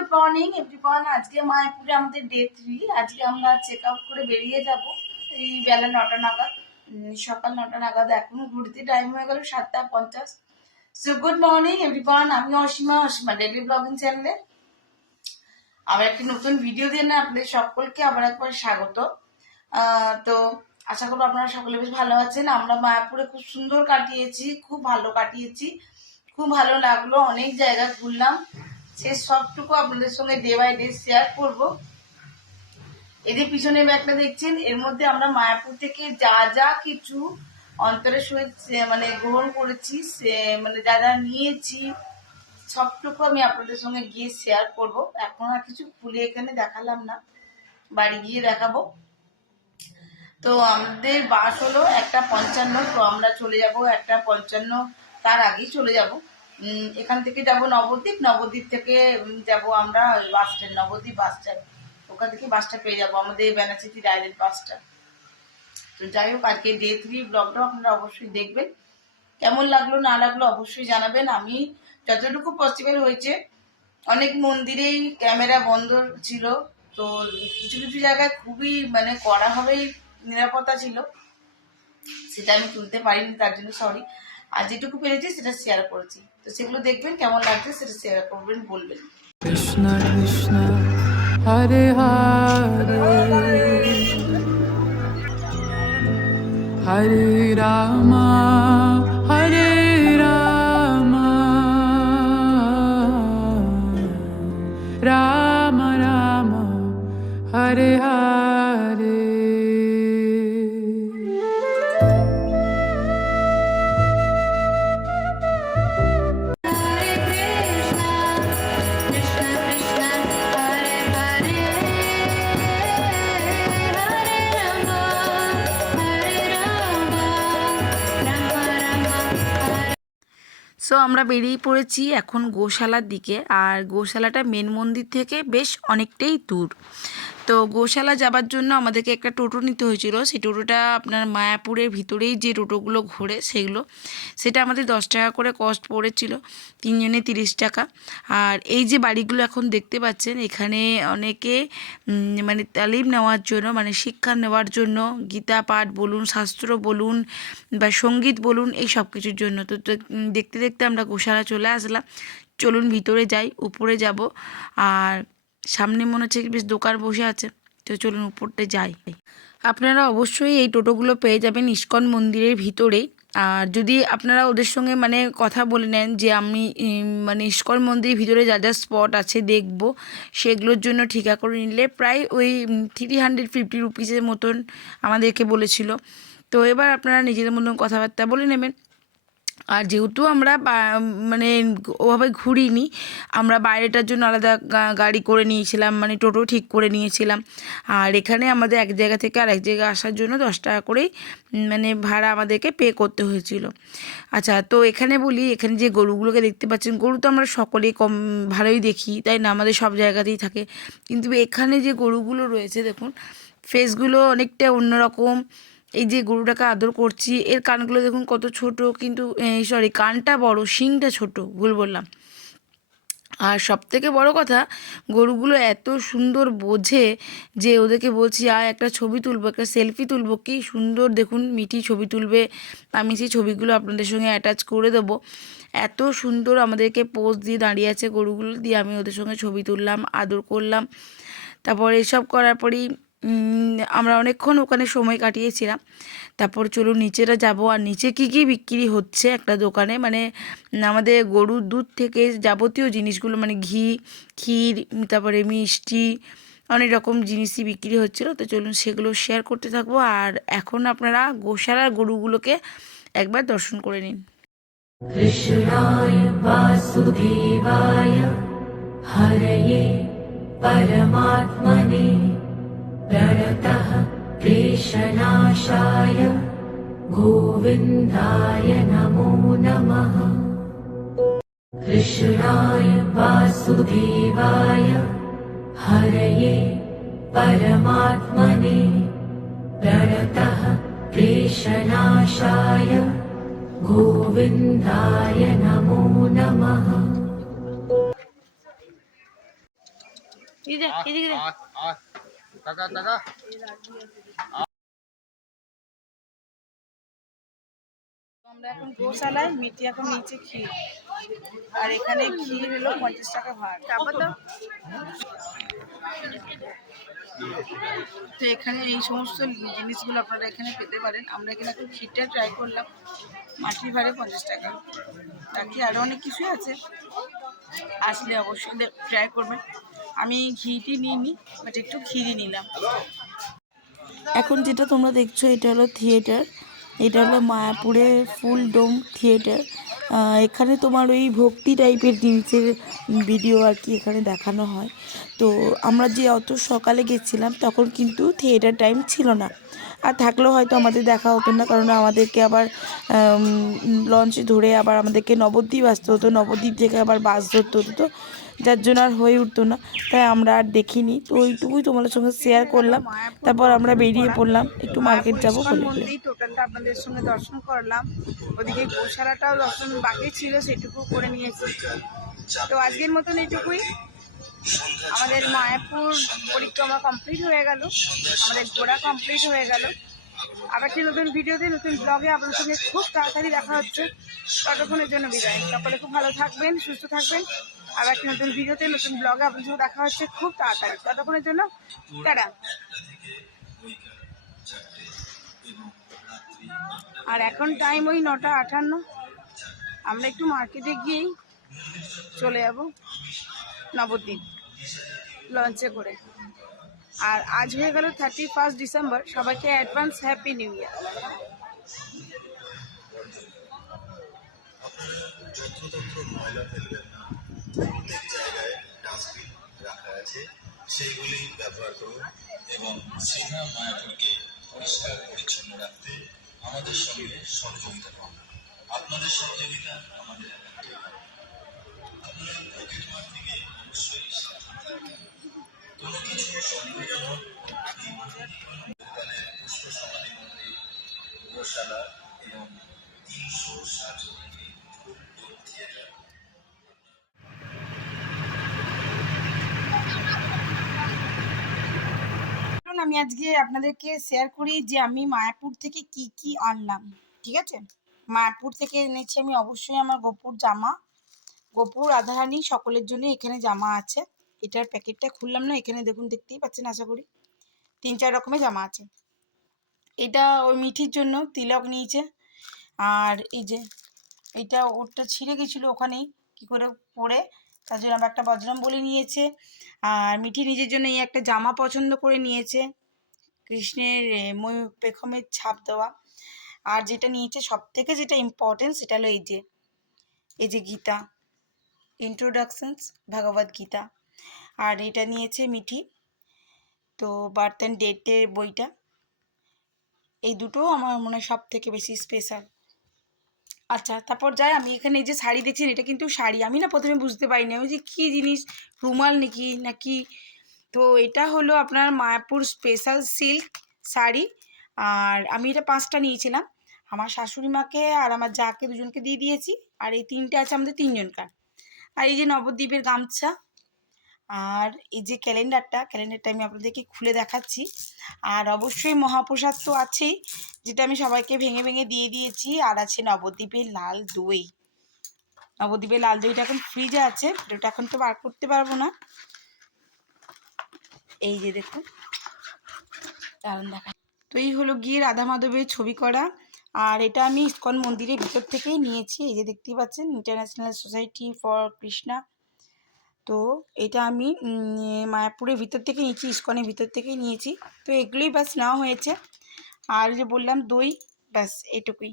Good morning everyone. আজকে মায়াপুরে আমাদের ডে 3। আজকে আমরা চেক আউট করে বেরিয়ে যাব এই বেলা 9টা নাগাদ, সকাল 9টা নাগাদ। এখনো ঘুরতে টাইম হয়ে গেল 7:50। সো গুড মর্নিং এভরিওয়ান, আমি অসীমা ডেইলি ব্লগিং চ্যানেলে আবার একটি নতুন ভিডিও দিয়ে আপনাদের সকলকে আবার একবার স্বাগত। তো আশা করবো আপনারা সকলে বেশ ভালো আছেন। আমরা মায়াপুরে খুব সুন্দর কাটিয়েছি, খুব ভালো কাটিয়েছি, খুব ভালো লাগলো। অনেক জায়গা ঘুরলাম, সে সবটুকু আপনাদের সঙ্গে ডে বাই ডে শেয়ার করবো। এদের পিছনে ব্যাগটা দেখছেন, এর মধ্যে আমরা মায়াপুর থেকে যা যা কিছু অন্তরের সহিত মানে গ্রহণ করেছি, সে মানে যা যা নিয়েছি সবটুকু আমি আপনাদের সঙ্গে গিয়ে শেয়ার করব। এখন আর কিছু খুলে এখানে দেখালাম না, বাড়ি গিয়ে দেখাবো। তো আমাদের বাস হলো 1:55, তো আমরা চলে যাব 1:55, তার আগেই চলে যাব। এখান থেকে যাব নবদ্বীপ, নবদ্বীপ থেকে যাব আমরা bus stand, Nabadwip bus stand. ওখান থেকে বাসটা পেয়ে যাবো, আমাদের বেনাচিতি ডাইরেক্ট বাসটা। তো যাই হোক, আজকে ডে 3 ব্লগটাও আপনারা অবশ্যই দেখবেন। কেমন লাগলো না লাগলো অবশ্যই জানাবেন। আমি যতটুকু পসিবল হয়েছে, অনেক মন্দিরেই ক্যামেরা বন্ধ ছিল, তো কিছু কিছু জায়গায় খুবই মানে কড়াভাবেই নিরাপত্তা ছিল, সেটা আমি তুলতে পারিনি, তার জন্য সরি। আর যেটুকু পেরেছি সেটা শেয়ার করেছি। তো সেগুলো দেখবেন, কেমন লাগছে সেটা শেয়ার করবেন, বলবেন। কৃষ্ণ কৃষ্ণ হরে হরে হরে রাম হরে রাম রাম রাম হরে হরে। সো আমরা বেরিয়ে পড়েছি এখন গোশালার দিকে। আর গোশালাটা মেন মন্দির থেকে বেশ অনেকটাই দূর। তো গোশালা যাবার জন্য আমাদেরকে একটা টোটো নিতে হয়েছিল। সেই টোটোটা আপনার মায়াপুরের ভিতরেই যে টোটোগুলো ঘোরে সেটা আমাদের 10 টাকা করে কস্ট পড়েছিল, 3 জনে 30 টাকা। আর এই যে বাড়িগুলো এখন দেখতে পাচ্ছেন, এখানে অনেকে মানে তালিম নেওয়ার জন্য, মানে শিক্ষা নেওয়ার জন্য, গীতা পাঠ বলুন, শাস্ত্র বলুন বা সঙ্গীত বলুন, এই সব কিছুর জন্য। তো দেখতে দেখতে আমরা গোশালা চলে আসলাম। চলুন ভিতরে যাই, উপরে যাব। আর সামনে মনে হচ্ছে বেশ দোকান বসে আছে, তো চলুন উপরতে যাই। আপনারা অবশ্যই এই টোটোগুলো পেয়ে যাবেন ইস্কন মন্দিরের ভিতরেই। আর যদি আপনারা ওদের সঙ্গে মানে কথা বলে নেন যে আমি মানে ইস্কন মন্দিরের ভিতরে যা যা স্পট আছে দেখব, সেগুলোর জন্য ঠিকা করে নিলে প্রায় ওই 350 রুপিসের মতন আমাদেরকে বলেছিল। তো এবার আপনারা নিজেদের মতন কথাবার্তা বলে নেবেন। আর যেহেতু আমরা মানে ওভাবে ঘুরিনি, আমরা বাইরেটার জন্য আলাদা গাড়ি করে নিয়েছিলাম, মানে টোটো ঠিক করে নিয়েছিলাম। আর এখানে আমাদের এক জায়গা থেকে আর এক জায়গায় আসার জন্য 10 টাকা করেই মানে ভাড়া আমাদেরকে পে করতে হয়েছিল। আচ্ছা, তো এখানে বলি, এখানে যে গরুগুলোকে দেখতে পাচ্ছেন, গরু তো আমরা সকলেই কম ভালোই দেখি, তাই না, আমাদের সব জায়গাতেই থাকে। কিন্তু এখানে যে গরুগুলো রয়েছে দেখুন, ফেসগুলো অনেকটা অন্যরকম। এই যে গরুটাকে আদর করছি, এর কানগুলো দেখুন কত ছোট, কিন্তু সরি, কানটা বড়, শিংটা ছোট, ভুল বললাম। আর সবথেকে বড় কথা, গরুগুলো এত সুন্দর বোঝে যে ওদেরকে বলছি একটা ছবি তুলবো, একটা সেলফি তুলবো, কি সুন্দর দেখুন মিঠি ছবি তুলবে। আমি সেই ছবিগুলো আপনাদের সঙ্গে অ্যাটাচ করে দেবো। এত সুন্দর আমাদেরকে পোজ দিয়ে দাঁড়িয়ে আছে গরুগুলো, দিয়ে আমি ওদের সঙ্গে ছবি তুললাম, আদর করলাম। তারপর এসব করার পরেই আমরা অনেকক্ষণ ওখানে সময় কাটিয়েছিলাম। তারপর চলুন নিচেটা যাব। আর নিচে কি কি বিক্রি হচ্ছে একটা দোকানে, মানে আমাদের গরুর দুধ থেকে যাবতীয় জিনিসগুলো, মানে ঘি, ক্ষীর, তারপরে মিষ্টি, অনেক রকম জিনিসই বিক্রি হচ্ছিলো। তো চলুন সেগুলো শেয়ার করতে থাকবো। আর এখন আপনারা গোশালার গরুগুলোকে একবার দর্শন করে নিন। কৃষ্ণায় বাসুদেবায় হরয়ে परमात्मने प्रणतः क्लेशनाशाय गोविन्दाय नमो नमः। कृष्णाय वासुदेवाय हरये परमात्मने प्रणतः क्लेशनाशाय गोविन्दाय नमो नमः। আমরা এখন গোশালায়, মিটি এখন নিচে ক্ষীর, আর এখানে ক্ষীর হলো 50 টাকা ভাড়। তো এখানে এই সমস্ত জিনিসগুলো আপনারা এখানে পেতে পারেন। আমরা এখানে একটু ক্ষীরটা ট্রাই করলাম, মাটির ভাড়ে 50 টাকা। বাকি আরও অনেক কিছুই আছে, আসলে অবশ্যই ট্রাই করবেন। আমি ঘিটি নিইনি, বাট একটু ক্ষীরই নিলাম। এখন যেটা তোমরা দেখছো এটা হলো থিয়েটার, এটা হলো মায়াপুরের ফুল ডোম থিয়েটার। এখানে তোমার ওই ভক্তি টাইপের জিনিসের ভিডিও আর কি এখানে দেখানো হয়। তো আমরা যে অত সকালে গেছিলাম তখন কিন্তু থিয়েটার টাইম ছিল না, আর থাকলেও হয়তো আমাদের দেখা হতো না, কারণ আমাদেরকে আবার লঞ্চ ধরে আবার আমাদেরকে নবদ্বীপ আসতে হতো, নবদ্বীপ থেকে আবার বাস ধরতে হতো, তো যার জন্য আর হয়ে উঠতো না, তাই আমরা আর দেখিনি। তো ওইটুকুই তোমাদের সঙ্গে শেয়ার করলাম। তারপর আমরা বেরিয়ে পড়লাম, একটু মার্কেট যাবো বলে। টোটালটা আপনাদের সঙ্গে দর্শন করলাম, ওদিকে গোশালাটাও দর্শন বাকি ছিল, সেটুকু করে নিয়েছি। তো আজকের মতন এইটুকুই। আমাদের মায়াপুর পরিক্রমা কমপ্লিট হয়ে গেল, আমাদের ঘোরা কমপ্লিট হয়ে গেল। আবার একটি নতুন ভিডিওতে, নতুন ব্লগে আপনার সঙ্গে খুব তাড়াতাড়ি দেখা হচ্ছে। ততক্ষণের জন্য বিদায়। সকলে খুব ভালো থাকবেন, সুস্থ থাকবেন। আবার একটি নতুন ভিডিওতে, নতুন ব্লগে আপনার সঙ্গে দেখা হচ্ছে খুব তাড়াতাড়ি। ততক্ষণের জন্য টাটা। আর এখন টাইম ওই 9:58। আমরা একটু মার্কেটে গিয়েই চলে যাব নবদ্বীপ লঞ্চে করে। আর আজ হয়ে গেল 31 ডিসেম্বর। সবাইকে অ্যাডভান্স হ্যাপি নিউ ইয়ার। যত্রতত্র ময়লা ফেলবেন না, প্রত্যেক জায়গায় ডাস্টবিন রাখা আছে, সেইগুলি ব্যবহার করুন এবং সিনহা মায়াপুরকে পরিষ্কার পরিচ্ছন্ন রাখতে আমাদের সঙ্গে সহযোগিতা করুন। আপনাদের সহযোগিতা আমাদের আপনারা পকেট মার থেকে অবশ্যই সাবধান থাকবেন। কোনো কিছু সন্দেহজনক এই বিদ্যালয়ের পুষ্প সমাধি মন্দির, গোশালা এবং 360 আমি আজকে আপনাদেরকে শেয়ার করি যে আমি মায়াপুর থেকে কি কি আনলাম। ঠিক আছে, মায়াপুর থেকে এনেছি আমি অবশ্যই আমার গোপুর জামা, গোপুর রাধারানী সকলের জন্য এখানে জামা আছে। এটার প্যাকেটটা খুললাম না, এখানে দেখুন, দেখতেই পাচ্ছেন আশা করি 3-4 রকমের জামা আছে। এটা ওই মিঠির জন্য তিলক নিয়েছে। আর এই যে এটা ওরটা ছিঁড়ে গেছিলো ওখানেই কি করে পরে, তার জন্য আবার একটা বজরংবলী নিয়েছে। আর মিঠি নিজের জন্য এই একটা জামা পছন্দ করে নিয়েছে, কৃষ্ণের ময়ূর পেখমের ছাপ দেওয়া। আর যেটা নিয়েছে সব থেকে যেটা ইম্পর্টেন্ট সেটা হলো এই যে গীতা, ইন্ট্রোডাকশনস ভগবদ গীতা। আর এটা নিয়েছে মিঠি, তো বার্থ অ্যান্ড ডেটের বইটা। এই দুটো আমার মনে হয় সব থেকে বেশি স্পেশাল। আচ্ছা, তারপর যাই, আমি এখানে এই যে শাড়ি দেখছেন, এটা কিন্তু শাড়ি। আমি না প্রথমে বুঝতে পারিনি, আমি যে কী জিনিস, রুমাল নাকি। তো এটা হলো আপনার মায়াপুর স্পেশাল সিল্ক শাড়ি। আর আমি এটা 5টা নিয়েছিলাম, আমার শাশুড়ি মাকে আর আমার যাকে দুজনকে দিয়ে দিয়েছি। আর এই 3টে আছে আমাদের 3জনকার। আর এই যে নবদ্বীপের গামছা। আর এই যে ক্যালেন্ডারটা আমি আপনাদেরকে খুলে দেখাচ্ছি। আর অবশ্যই মহাপ্রসাদ তো আছেই, যেটা আমি সবাইকে ভেঙে ভেঙে দিয়ে দিয়েছি। আর আছে নবদ্বীপের লাল দই। নবদ্বীপের লাল দইটা এখন ফ্রিজে আছে, ওটা এখন তো বার করতে পারবো না। এই যে দেখুন, দারুণ দেখা। তো এই হলো গিয়ে রাধা মাধবের ছবি করা। আর এটা আমি ইস্কন মন্দিরের ভিতর থেকেই নিয়েছি। এই যে দেখতেই পাচ্ছেন, ইন্টারন্যাশনাল সোসাইটি ফর কৃষ্ণা। তো এটা আমি মায়াপুরের ভিতর থেকে নিয়েছি, ইস্কনের ভিতর থেকেই নিয়েছি। তো এগুলোই ব্যাস নেওয়া হয়েছে। আর যে বললাম দই, ব্যাস এটুকুই।